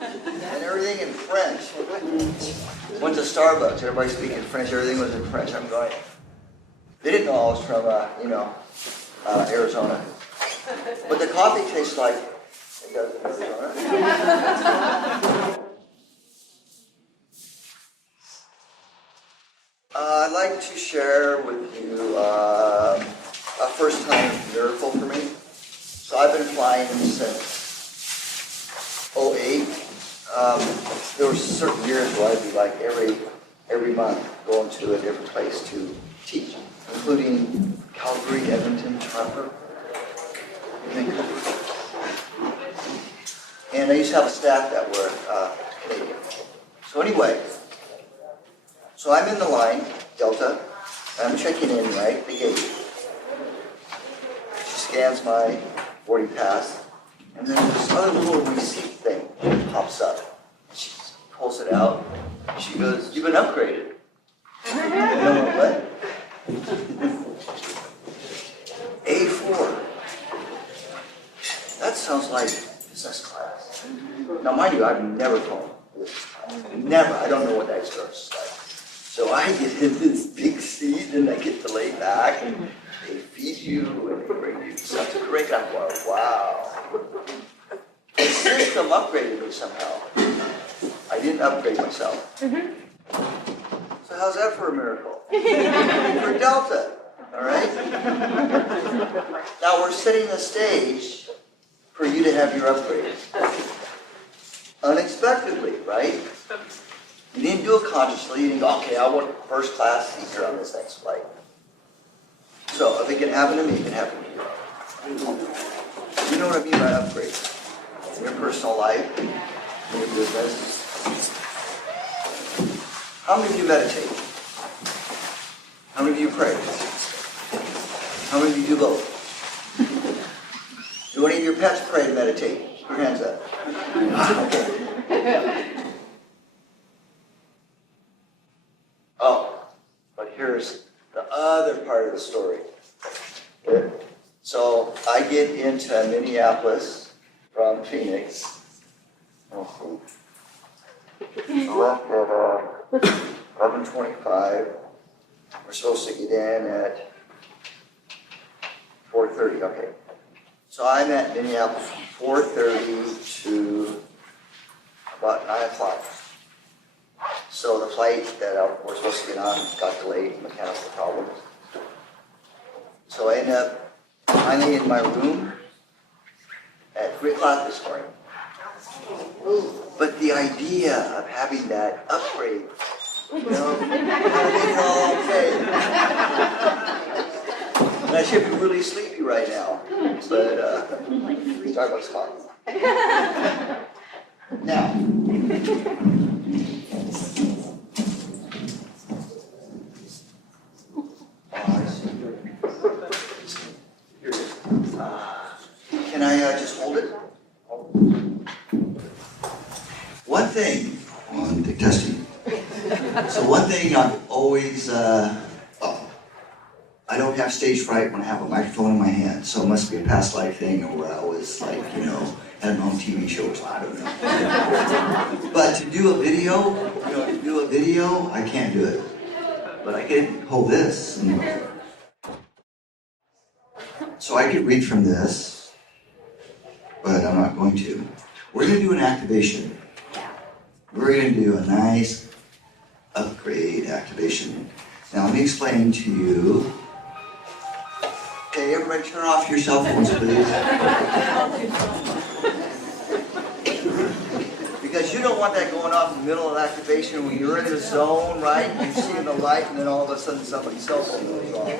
And everything in French. Went to Starbucks, everybody speaking French, everything was in French. I'm going, they didn't know I was from, Arizona. But the coffee tastes like it does in Arizona. I'd like to share with you a first-time miracle for me. So I've been flying since '08. There were certain years where I'd be like every month going to a different place to teach, including Calgary, Edmonton, Toronto, Vancouver. And I used to have a staff that were Canadian. So anyway, so I'm in the line, Delta, I'm checking in, right, the gate. She scans my boarding pass, and then this other little receipt thing pops up. She pulls it out. She goes, "You've been upgraded." What? A4. That sounds like business class. Now, mind you, I've never flown business class. Never. I don't know what that experience is like. So I get in this big seat, and I get to lay back, and they feed you, and they bring you something great. I'm going, wow. The system upgraded me somehow. I didn't upgrade myself. So how's that for a miracle? For Delta, all right? Now we're setting the stage for you to have your upgrade. Unexpectedly, right? You didn't do it consciously. You didn't go, okay, I want first class seat here on this next flight. So if it can happen to me, it can happen to you. You know what I mean by upgrade? In your personal life, in your business. How many of you meditate? How many of you pray? How many of you do both? Do any of your pets pray and meditate? Put your hands up. Okay. Oh, but here's the other part of the story. So I get into Minneapolis from Phoenix. I left at 11:25. We're supposed to get in at 4:30. Okay. So I'm at Minneapolis from 4:30 to about 9 o'clock. So the flight that we're supposed to get on got delayed, mechanical problems. So I end up finally in my room at 3 o'clock this morning. But the idea of having that upgrade, you know, made it all okay. And I should be really sleepy right now, but Starbucks coffee. Now, can I just hold it? One thing, testing. So one thing I've always, I don't have stage fright when I have a microphone in my hand, so it must be a past life thing, or where I was like, you know, had my own TV shows, I don't know. But to do a video, I can't do it. But I can hold this. So I could read from this, but I'm not going to. We're going to do an activation. We're going to do a nice upgrade activation. Now let me explain to you. Okay, everybody turn off your cell phones, please. Because you don't want that going off in the middle of activation when you're in the zone, right? You're seeing the light, and then all of a sudden somebody's cell phone goes off.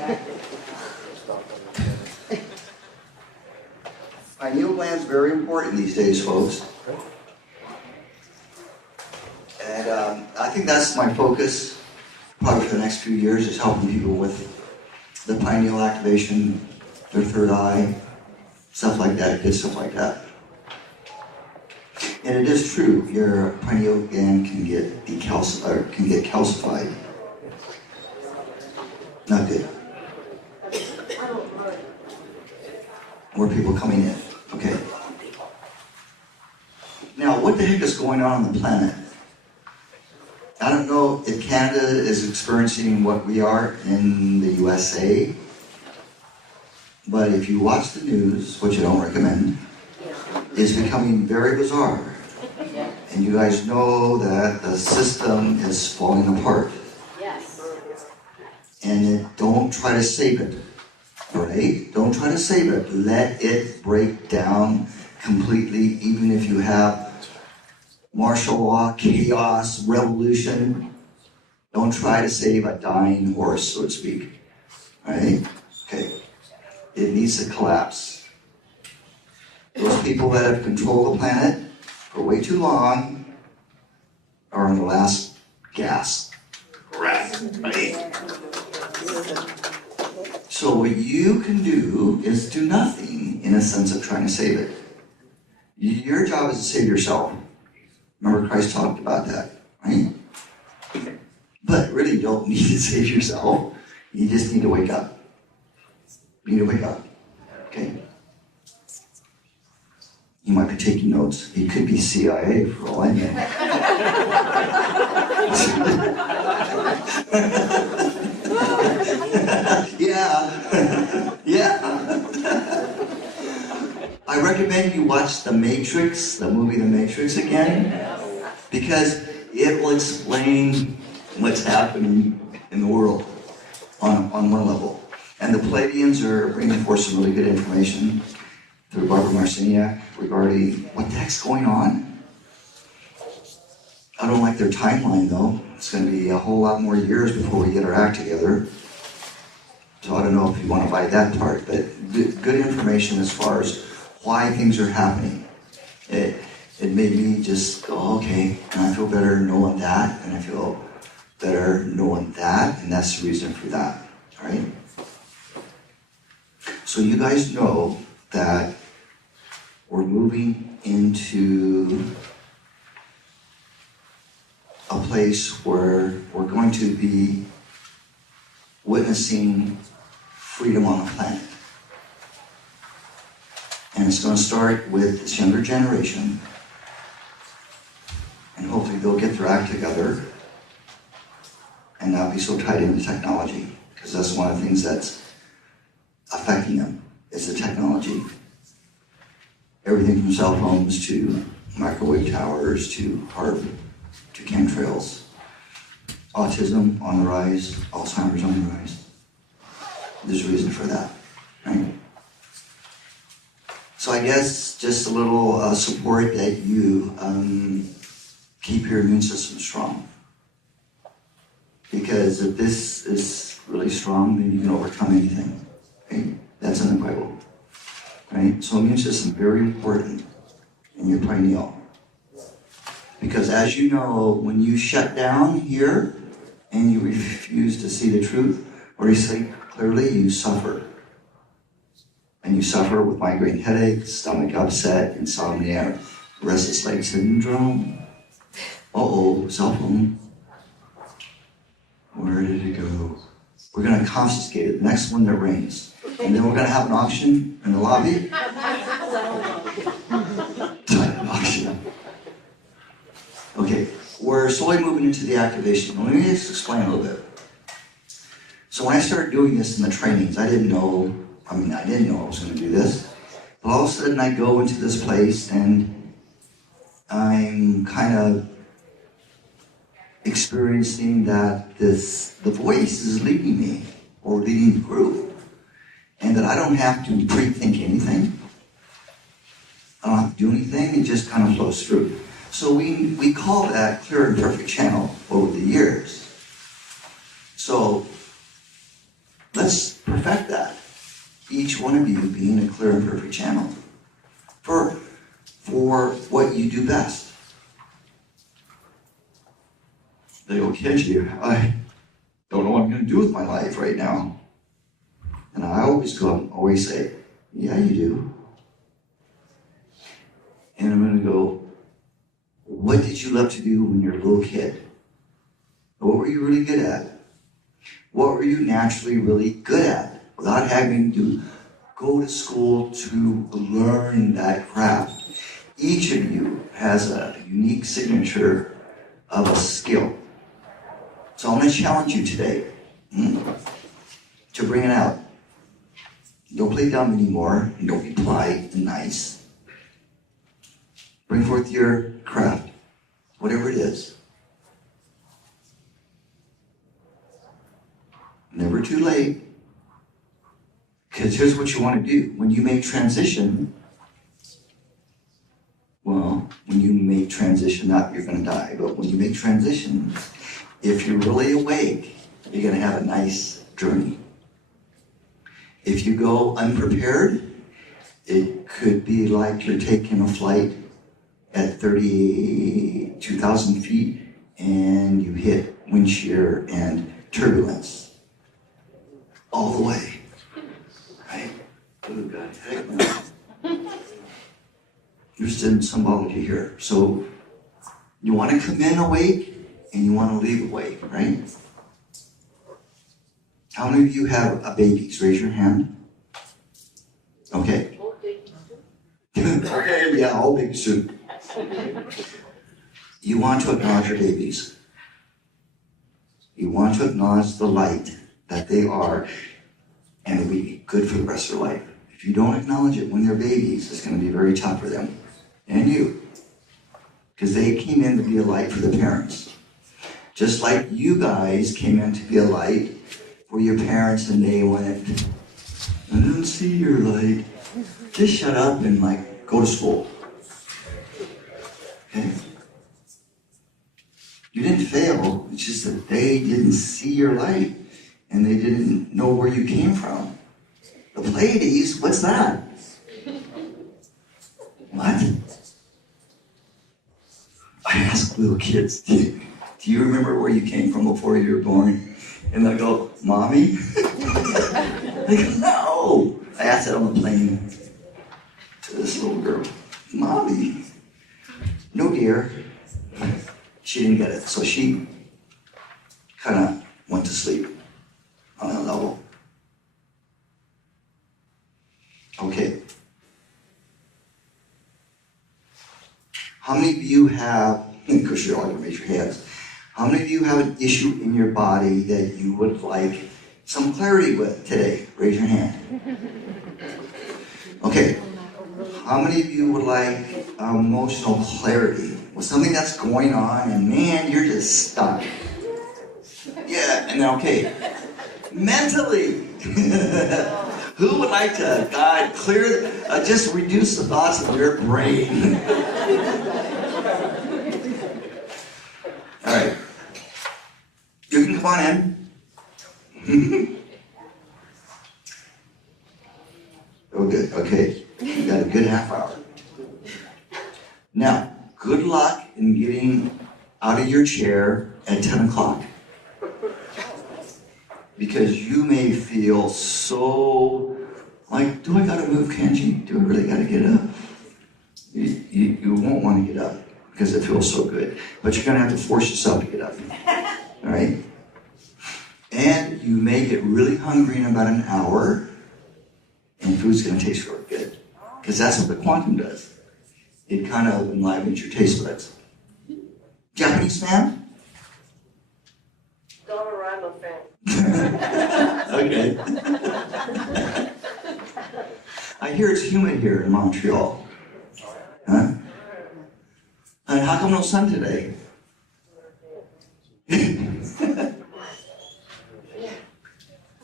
Pineal gland's very important these days, folks. And I think that's my focus, probably for the next few years, is helping people with the pineal activation, their third eye, stuff like that, good stuff like that. And it is true, your pineal gland can get calcified. Not good. More people coming in. Okay. Now, what what the heck is going on the planet? I don't know if Canada is experiencing what we are in the USA, but if you watch the news, which I don't recommend, it's becoming very bizarre. And you guys know that the system is falling apart. Yes. And don't try to save it, right? Don't try to save it. Let it break down completely, even if you have martial law, chaos, revolution. Don't try to save a dying horse, so to speak. Right? Okay. It needs to collapse. Those people that have controlled the planet for way too long are on the last gasp. Right. So what you can do is do nothing in a sense of trying to save it. Your job is to save yourself. Remember Christ talked about that, right? But really you don't need to save yourself. You just need to wake up. You need to wake up. Okay? You might be taking notes. It could be CIA for all I know. Yeah. I recommend you watch The Matrix, the movie The Matrix again, because it will explain what's happening in the world on one level. And the Palladians are bringing forth some really good information through Barbara Marciniak regarding what the heck's going on. I don't like their timeline though. It's going to be a whole lot more years before we get our act together. So I don't know if you want to buy that part, but good information as far as why things are happening. It made me just go, okay, and I feel better knowing that, and I feel better knowing that, and that's the reason for that, all right? So you guys know that we're moving into a place where we're going to be witnessing freedom on the planet. And it's going to start with this younger generation, and hopefully they'll get their act together and not be so tied into technology, because that's one of the things that's affecting them, is the technology. Everything from cell phones to microwave towers to HARP to chemtrails. Autism on the rise, Alzheimer's on the rise. There's a reason for that, right? So I guess just a little support that you keep your immune system strong. Because if this is really strong, then you can overcome anything. Right? That's in the Bible. Right? So immune system is very important in your pineal. Because as you know, when you shut down here and you refuse to see the truth or you see clearly, you suffer. And you suffer with migraine headaches, stomach upset, insomnia, restless leg syndrome. Uh-oh, cell phone. Where did it go? We're going to confiscate it. The next one that rings. And then we're going to have an auction in the lobby. An auction. Okay, we're slowly moving into the activation. Let me just explain a little bit. So when I started doing this in the trainings, I didn't know I was going to do this. But all of a sudden I go into this place and I'm kind of experiencing that the voice is leading me or leading the group. And that I don't have to pre-think anything. I don't have to do anything, it just kind of flows through. So we call that clear and perfect channel over the years. So let's perfect that. Each one of you being a clear and perfect channel for what you do best. They go, Kenji, I don't know what I'm going to do with my life right now. And I always say, yeah, you do. And I'm going to go, what did you love to do when you were a little kid? What were you really good at? What were you naturally really good at? Without having to go to school to learn that craft. Each of you has a unique signature of a skill. So I'm going to challenge you today to bring it out. Don't play dumb anymore, and don't be polite and nice. Bring forth your craft, whatever it is. Never too late. Because here's what you want to do. When you make transition, not you're going to die, but when you make transition, if you're really awake, you're going to have a nice journey. If you go unprepared, it could be like you're taking a flight at 32,000 feet and you hit wind shear and turbulence all the way. Right? Oh, God, heck no. There's some symbology here. So you want to come in awake and you want to leave awake, right? How many of you have babies? Raise your hand. Okay. Okay, yeah, all babies do. You want to acknowledge your babies. You want to acknowledge the light that they are, and it'll be good for the rest of their life. If you don't acknowledge it when they're babies, it's going to be very tough for them and you, because they came in to be a light for the parents. Just like you guys came in to be a light for your parents, and they went, I don't see your light. Just shut up and go to school. Okay? You didn't fail. It's just that they didn't see your light and they didn't know where you came from. The Pleiades, what's that? What? I ask little kids, do you remember where you came from before you were born? And they go, Mommy? They go, no. I asked that on the plane to this little girl. Mommy? No, dear. She didn't get it. So she kind of went to sleep on that level. Okay. How many of you have, because you're all going to raise your hands, how many of you have an issue in your body that you would like some clarity with today? Raise your hand. Okay. How many of you would like emotional clarity with something that's going on and man, you're just stuck? Yeah, and then okay. Mentally. Who would like to, God, clear, just reduce the thoughts of your brain? All right. You can come on in. Oh, good. Okay. You got a good half hour. Now, good luck in getting out of your chair at 10 o'clock. Because you may feel so like, do I got to move, Kenji? Do I really got to get up? You won't want to get up because it feels so good. But you're going to have to force yourself to get up. All right? And you may get really hungry in about an hour, and food's going to taste really good. Because that's what the quantum does. It kind of enlivens your taste buds. Japanese fan? Dollarama fan. Okay. I hear it's humid here in Montreal. Huh? And how come no sun today?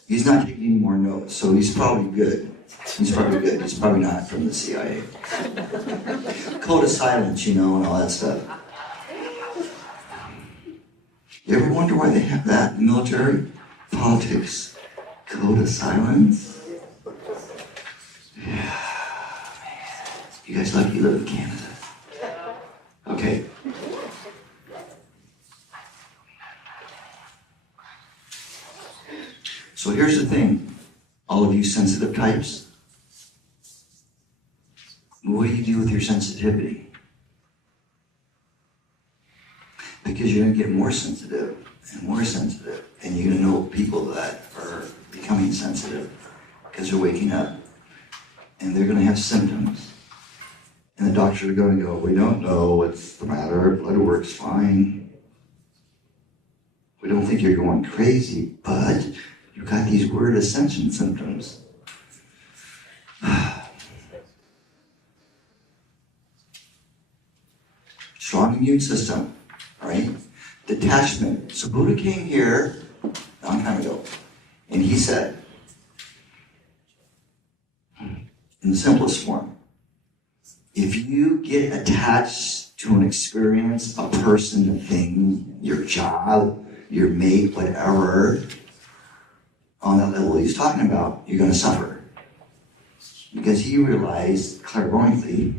He's not taking any more notes, so he's probably good. He's probably good. He's probably not from the CIA. Code of silence, and all that stuff. You ever wonder why they have that in the military? Politics. Code of silence? Yeah, man. You guys lucky you live in Canada. Okay. So here's the thing. All of you sensitive types. What do you do with your sensitivity? Because you're going to get more sensitive and more sensitive. And you're going to know people that are becoming sensitive because they're waking up. And they're going to have symptoms. And the doctors are going to go, we don't know what's the matter, blood work's fine. We don't think you're going crazy, but you've got these weird ascension symptoms. Strong immune system, right? Detachment. So Buddha came here a long time ago, and he said, in the simplest form, if you get attached to an experience, a person, a thing, your job, your mate, whatever, on that level he's talking about, you're going to suffer. Because he realized clairvoyantly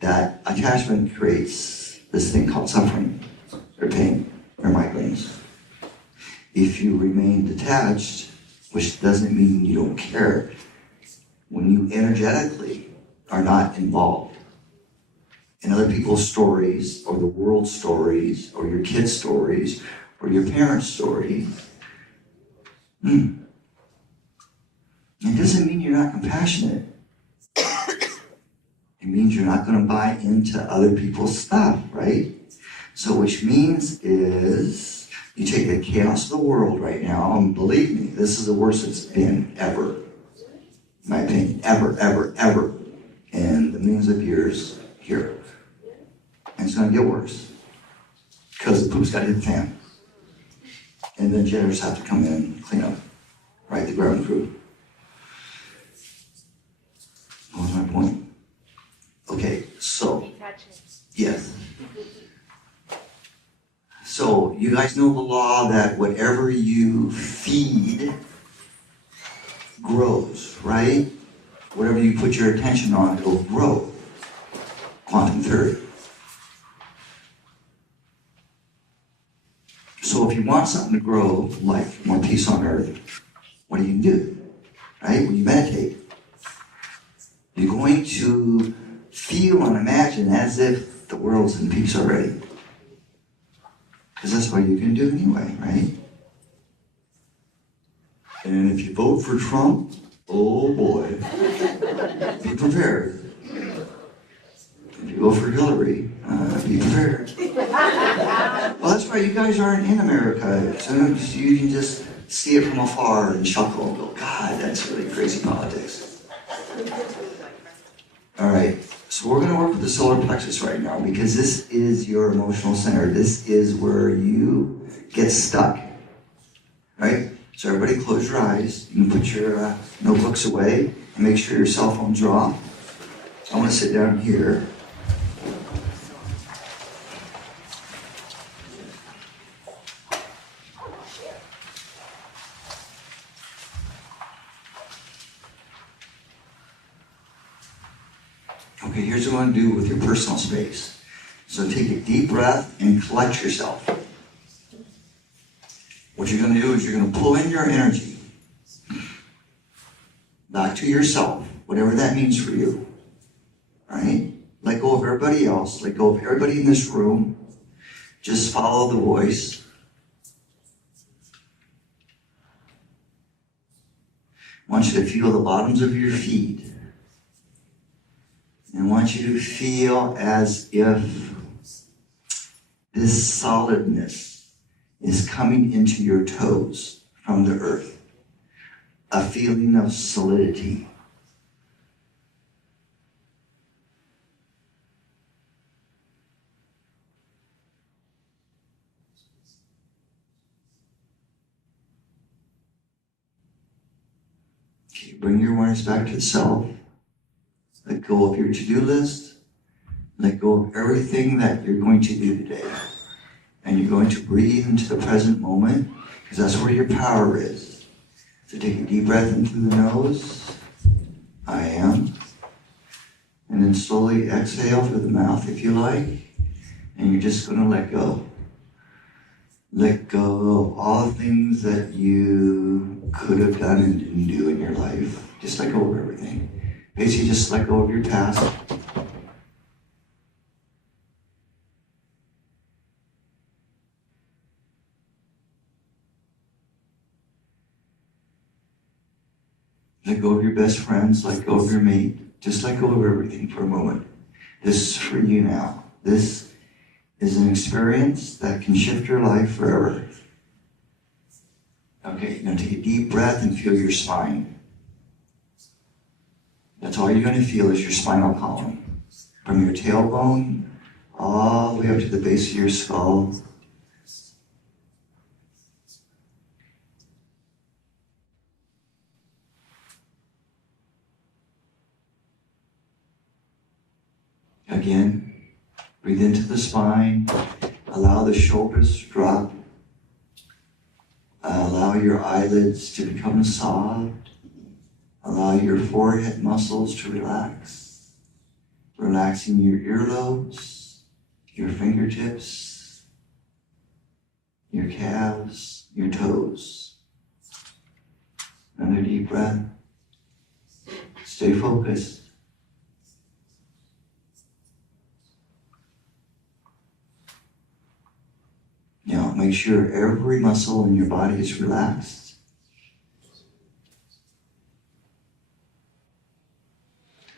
that attachment creates this thing called suffering, or pain, or migraines. If you remain detached, which doesn't mean you don't care, when you energetically are not involved in other people's stories, or the world's stories, or your kids' stories, or your parents' stories, it doesn't mean you're not compassionate. It means you're not going to buy into other people's stuff, right? So which means is you take the chaos of the world right now, and believe me, this is the worst it's been ever. In my opinion, ever, in the millions of years here. And it's going to get worse. Because the poop's got to hit the fan. And then janitors have to come in and clean up. Right, the ground crew. What was my point? Okay, so, yes. So, you guys know the law that whatever you feed grows, right? Whatever you put your attention on, it'll grow. Quantum theory. So if you want something to grow, like more peace on earth, what do? Right? When you meditate, you're going to feel and imagine as if the world's in peace already. Because that's what you can do anyway, right? And if you vote for Trump, oh boy, be prepared. If you go for Hillary, be prepared. Well, that's right, you guys aren't in America, so you can just see it from afar and chuckle and go, God, that's really crazy politics. All right, so we're going to work with the solar plexus right now because this is your emotional center. This is where you get stuck, right? So everybody close your eyes. You can put your notebooks away and make sure your cell phones are off. I want to sit down here. Okay, here's what I want to do with your personal space. So take a deep breath and collect yourself. What you're going to do is you're going to pull in your energy back to yourself, whatever that means for you. Right? Let go of everybody else. Let go of everybody in this room. Just follow the voice. I want you to feel the bottoms of your feet. And I want you to feel as if this solidness is coming into your toes from the earth. A feeling of solidity. Okay, bring your awareness back to the self. Let go of your to-do list. Let go of everything that you're going to do today. And you're going to breathe into the present moment, because that's where your power is. So take a deep breath in through the nose. I am. And then slowly exhale through the mouth if you like. And you're just going to let go. Let go of all the things that you could have done and didn't do in your life. Just let go of everything. Basically, just let go of your past. Let go of your best friends. Let go of your mate. Just let go of everything for a moment. This is for you now. This is an experience that can shift your life forever. Okay, you're going to take a deep breath and feel your spine. That's all you're going to feel is your spinal column. From your tailbone all the way up to the base of your skull. Again, breathe into the spine. Allow the shoulders to drop. Allow your eyelids to become soft. Allow your forehead muscles to relax. Relaxing your earlobes, your fingertips, your calves, your toes. Another deep breath. Stay focused. Now make sure every muscle in your body is relaxed.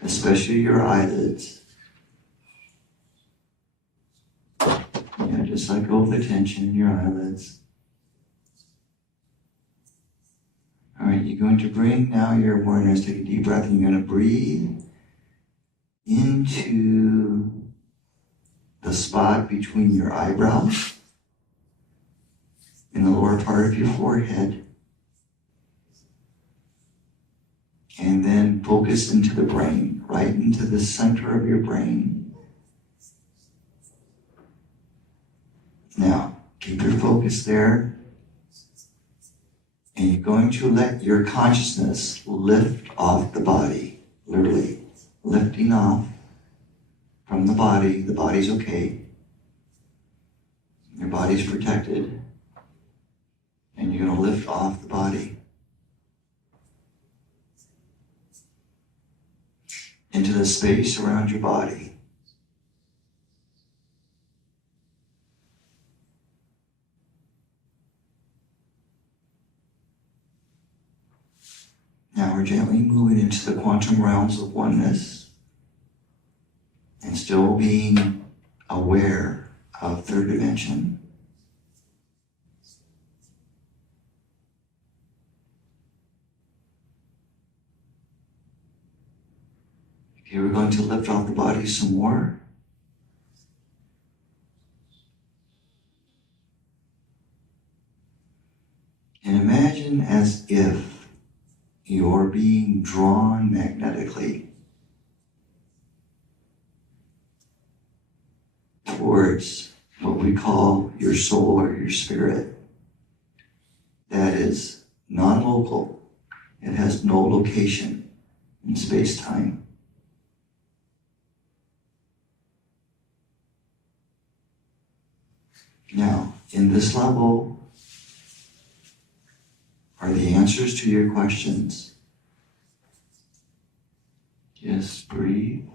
Especially your eyelids. Yeah, just let go of the tension in your eyelids. All right, you're going to bring now your awareness, take a deep breath, and you're going to breathe into the spot between your eyebrows in the lower part of your forehead. And then focus into the brain, right into the center of your brain. Now, keep your focus there. And you're going to let your consciousness lift off the body, literally lifting off from the body. The body's okay. Your body's protected. And you're going to lift off the body into the space around your body. Now we're gently moving into the quantum realms of oneness and still being aware of third dimension. Okay, we're going to lift off the body some more. And imagine as if you're being drawn magnetically towards what we call your soul or your spirit. That is non-local. It has no location in space-time. Now, in this level are the answers to your questions. Just breathe.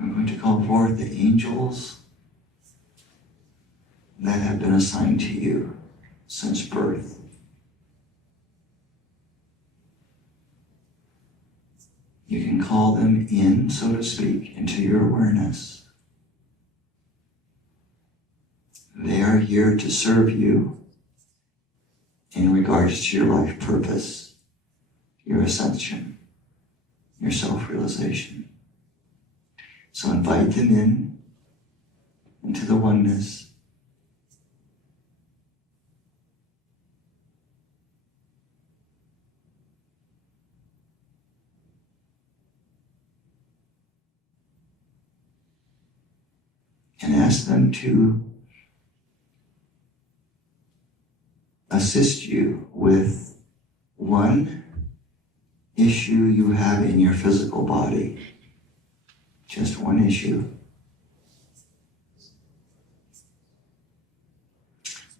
I'm going to call forth the angels that have been assigned to you since birth. You can call them in, so to speak, into your awareness. They are here to serve you in regards to your life purpose, your ascension, your self-realization. So invite them in, into the oneness. And ask them to assist you with one issue you have in your physical body. Just one issue.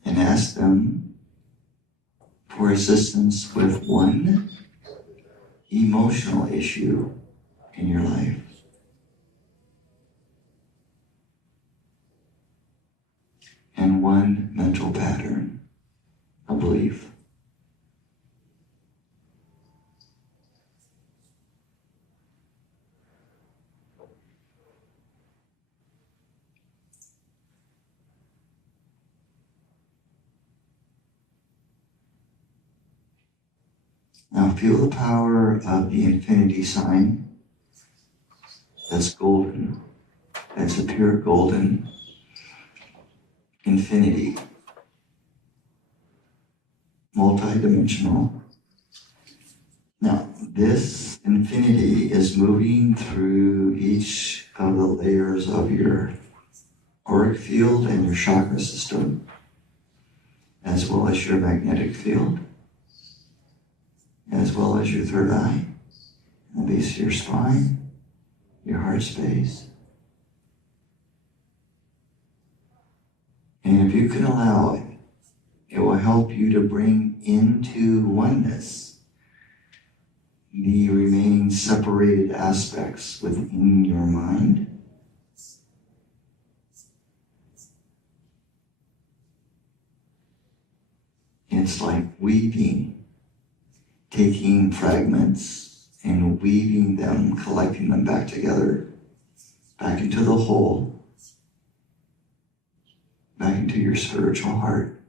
And ask them for assistance with one emotional issue in your life. and one mental pattern, a belief. Now feel the power of the infinity sign. That's golden. That's a pure golden infinity. Multidimensional. Now, this infinity is moving through each of the layers of your auric field and your chakra system, as well as your magnetic field, as well as your third eye, the base of your spine, your heart space. And if you can allow it, it will help you to bring into oneness the remaining separated aspects within your mind. It's like weaving, taking fragments and weaving them, collecting them back together, back into the whole, back into your spiritual heart.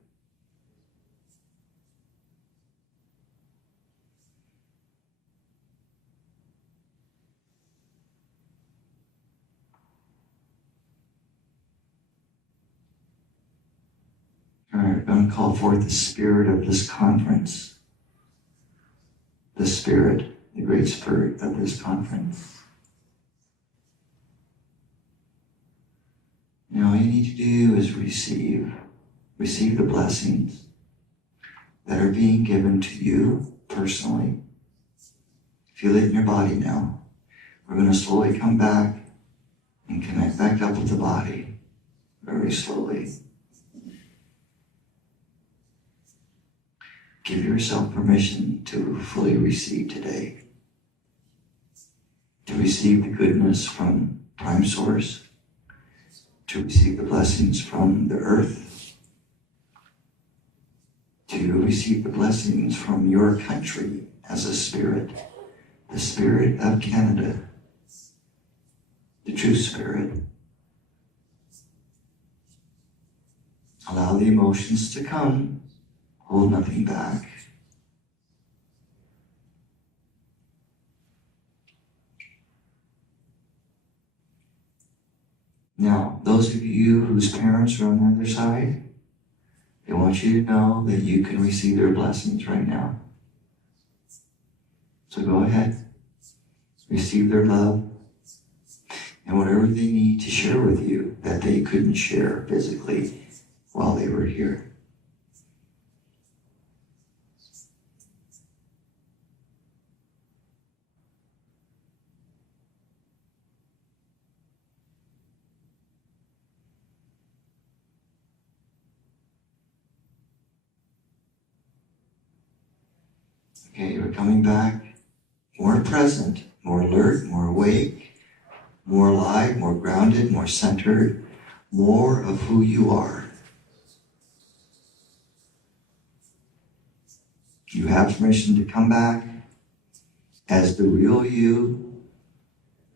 All right, I'm going to call forth the spirit of this conference. The spirit, the great spirit of this conference. Now, all you need to do is receive the blessings that are being given to you personally. Feel it in your body now. We're going to slowly come back and connect back up with the body, very slowly. Give yourself permission to fully receive today. To receive the goodness from Prime Source. To receive the blessings from the earth. To receive the blessings from your country as a spirit. The spirit of Canada. The true spirit. Allow the emotions to come. Hold nothing back. Now, those of you whose parents are on the other side, they want you to know that you can receive their blessings right now. So go ahead, receive their love, and whatever they need to share with you that they couldn't share physically while they were here. Okay, you're coming back more present, more alert, more awake, more alive, more grounded, more centered, more of who you are. You have permission to come back as the real you,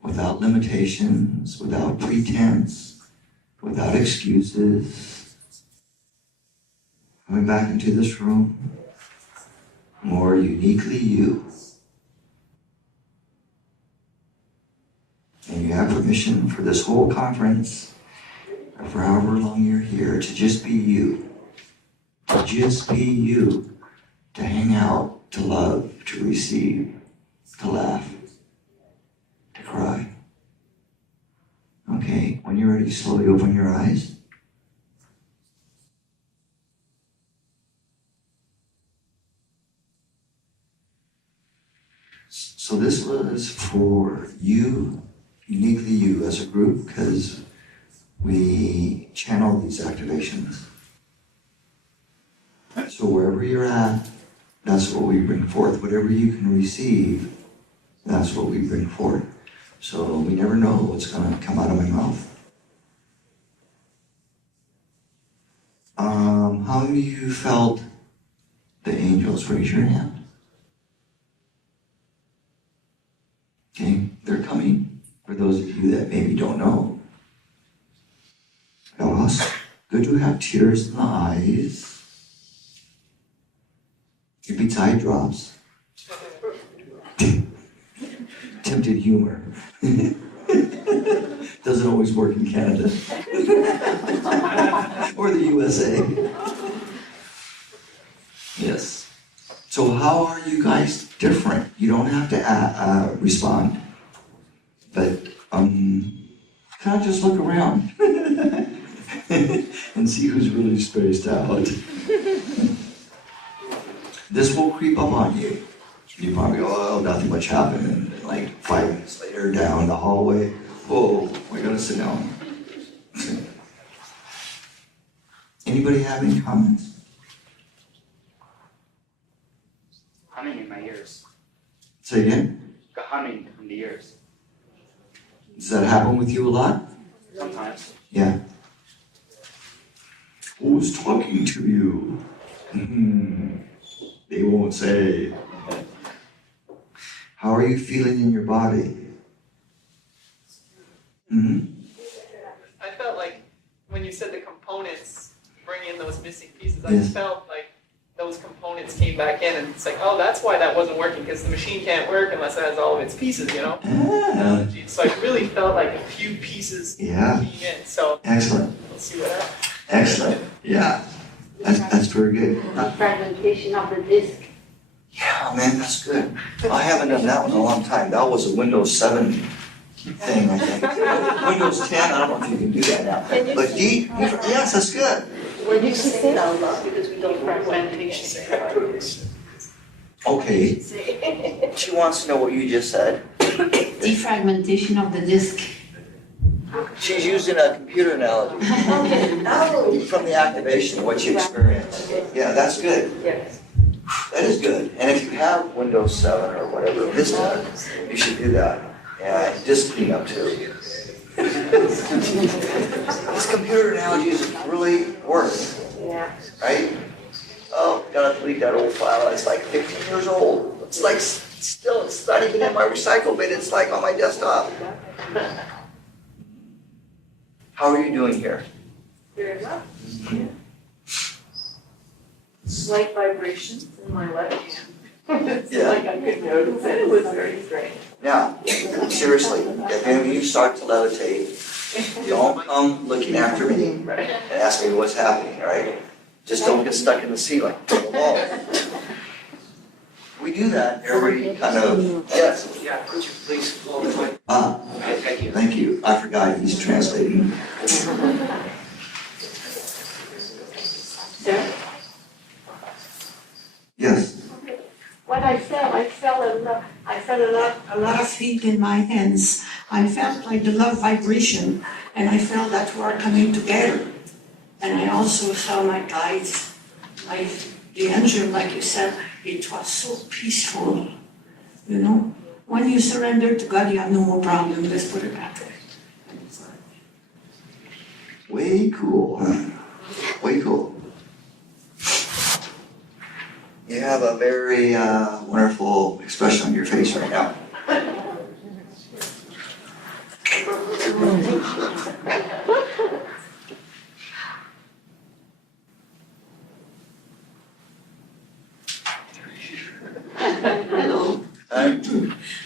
without limitations, without pretense, without excuses. Coming back into this room, more uniquely you. And you have permission for this whole conference, or for however long you're here, to just be you. To just be you. To hang out, to love, to receive, to laugh, to cry. Okay, when you're ready, slowly open your eyes. So this was for you, uniquely you as a group, because we channel these activations. So wherever you're at, that's what we bring forth. Whatever you can receive, that's what we bring forth. So we never know what's going to come out of my mouth. of you felt the angels? Raise your hand. Okay, they're coming. For those of you that maybe don't know. Alice, good to have tears in the eyes. It beats eye drops. Tempted humor. Doesn't always work in Canada. Or the USA. Yes. So how are you guys different? You don't have to respond. But kind of just look around and see who's really spaced out. This will creep up on you. You probably go, oh, nothing much happened. And like 5 minutes later, down the hallway, whoa, we gotta sit down. Anybody have any comments? Humming in my ears. Say again? The humming in the ears. Does that happen with you a lot? Sometimes. Yeah. Who's talking to you? They won't say. How are you feeling in your body? I felt like when you said the components, bring in those missing pieces, I Yes. felt like those components came back in and it's like, oh, that's why that wasn't working, because the machine can't work unless it has all of its pieces, you know? So I really felt like a few pieces Yeah. came in, so Excellent. let's see what happens. Excellent. Yeah. That's very good. Fragmentation of the disk. Yeah, man, that's good. I haven't done that one in a long time. That was a Windows 7 thing, I think. Windows 10, I don't know if you can do that now. But D, yes, that's good. When you say it out loud, because we don't fragmentation. Okay. She wants to know what you just said. Defragmentation of the disk. She's using a computer analogy from the activation, what you experienced. Yeah, that's good. Yes. That is good. And if you have Windows 7 or whatever, Vista, you should do that. And disk cleanup too. These computer analogies really work, Yeah. right? Oh, gotta delete that old file. It's like 15 years old. It's like still, it's not even in my recycle bin. It's like on my desktop. How are you doing here? Very well. Slight vibrations in my left hand. It's Yeah. like I could notice it. It was very strange. Now, seriously, if any of you start to levitate, don't come looking after me and ask me what's happening, all right? Just don't get stuck in the ceiling, or the wall. We do that every kind of, yes. Yeah, could you please hold the mic? Okay, Thank you. thank you. I forgot he's translating. Sir? Yes. What I felt a lot of heat in my hands. I felt like the love vibration, and I felt that we are coming together. And I also saw my guides, the angel, like you said, it was so peaceful, you know. When you surrender to God, you have no more problem. Let's put it that way. Way cool, huh? Way cool. You have a very wonderful expression on your face right now. Hello. Hi.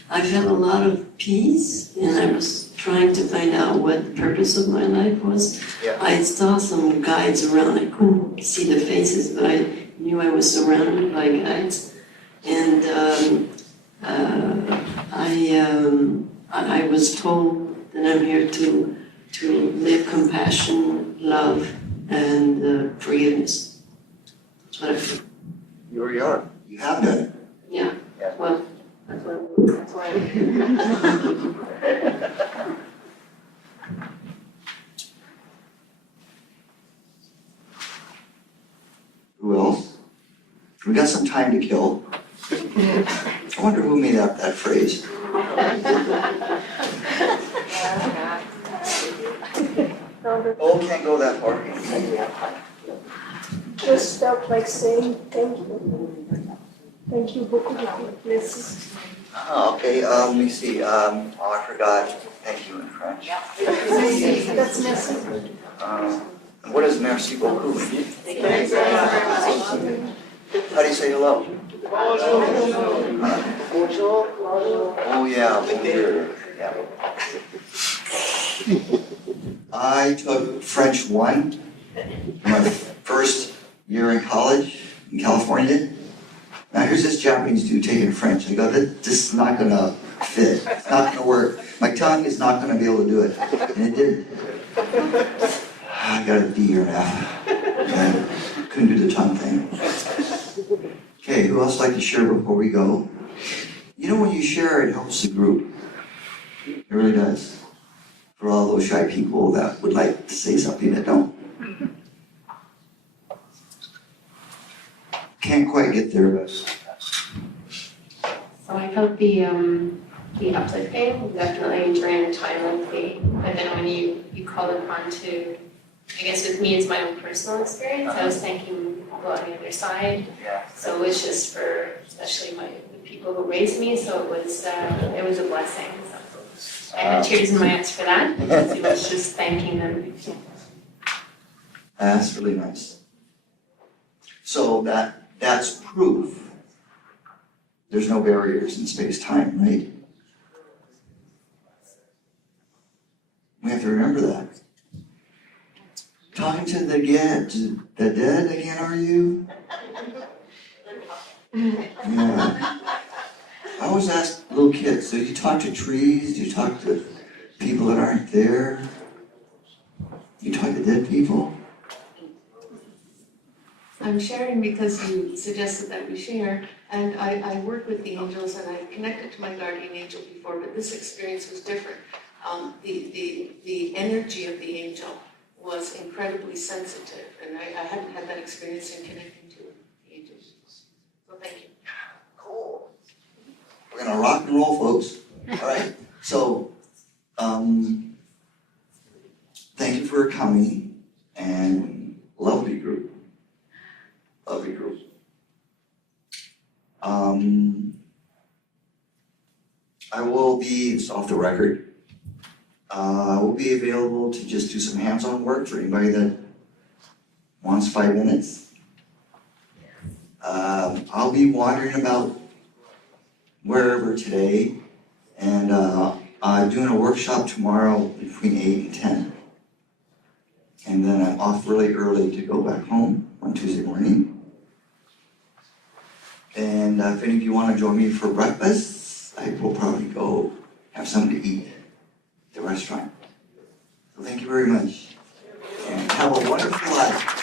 I felt a lot of peace, and I was trying to find out what the purpose of my life was. Yeah. I saw some guides around. I couldn't see the faces, but I knew I was surrounded by guides. And I was told that I'm here to live compassion, love, and forgiveness. That's what I feel. You already are. You have done it. Yeah. Yeah. Well, that's why I'm here. Who else? We got some time to kill. I wonder who made up that phrase. Oh, can't go that far. just felt like saying thank you. Thank you beaucoup. Merci. Oh, okay, let me see, oh, I forgot, thank you in French. That's merci. What does merci beaucoup mean? How do you say hello? Oh, yeah, bonjour, yeah. I took French 1 my first year in college in California. Now here's this Japanese dude taking French. I go, this is not gonna fit. It's not gonna work. My tongue is not gonna be able to do it. And it didn't. I got a D or an F. And couldn't do the tongue thing. Okay, who else would like to share before we go? You know when you share, it helps the group. It really does. For all those shy people that would like to say something that don't. Can't quite get there, but So I felt the uplifting definitely during the time of the, but then when you called upon to, I guess with me it's my own personal experience, I was thanking people on the other side. yeah. So it was just for, especially the people who raised me, so it was a blessing. So I had tears in my eyes for that, because it was just thanking them. That's really nice. So that's proof there's no barriers in space-time, right? We have to remember that. Talking to the dead again, are you? Yeah. I always ask little kids, do you talk to trees? Do you talk to people that aren't there? You talk to dead people? I'm sharing because you suggested that we share, and I work with the angels and I've connected to my guardian angel before, but this experience was different. The energy of the angel was incredibly sensitive, and I hadn't had that experience in connecting to the angels. So thank you. Cool. We're gonna rock and roll, folks. All right. So, thank you for coming, and lovely group. Lovely group. I will be, it's off the record, I will be available to just do some hands-on work for anybody that wants 5 minutes. I'll be wandering about wherever today, and I'm doing a workshop tomorrow between 8 and 10. And then I'm off really early to go back home on Tuesday morning. And if any of you want to join me for breakfast, I will probably go have something to eat at the restaurant. So thank you very much. And have a wonderful life.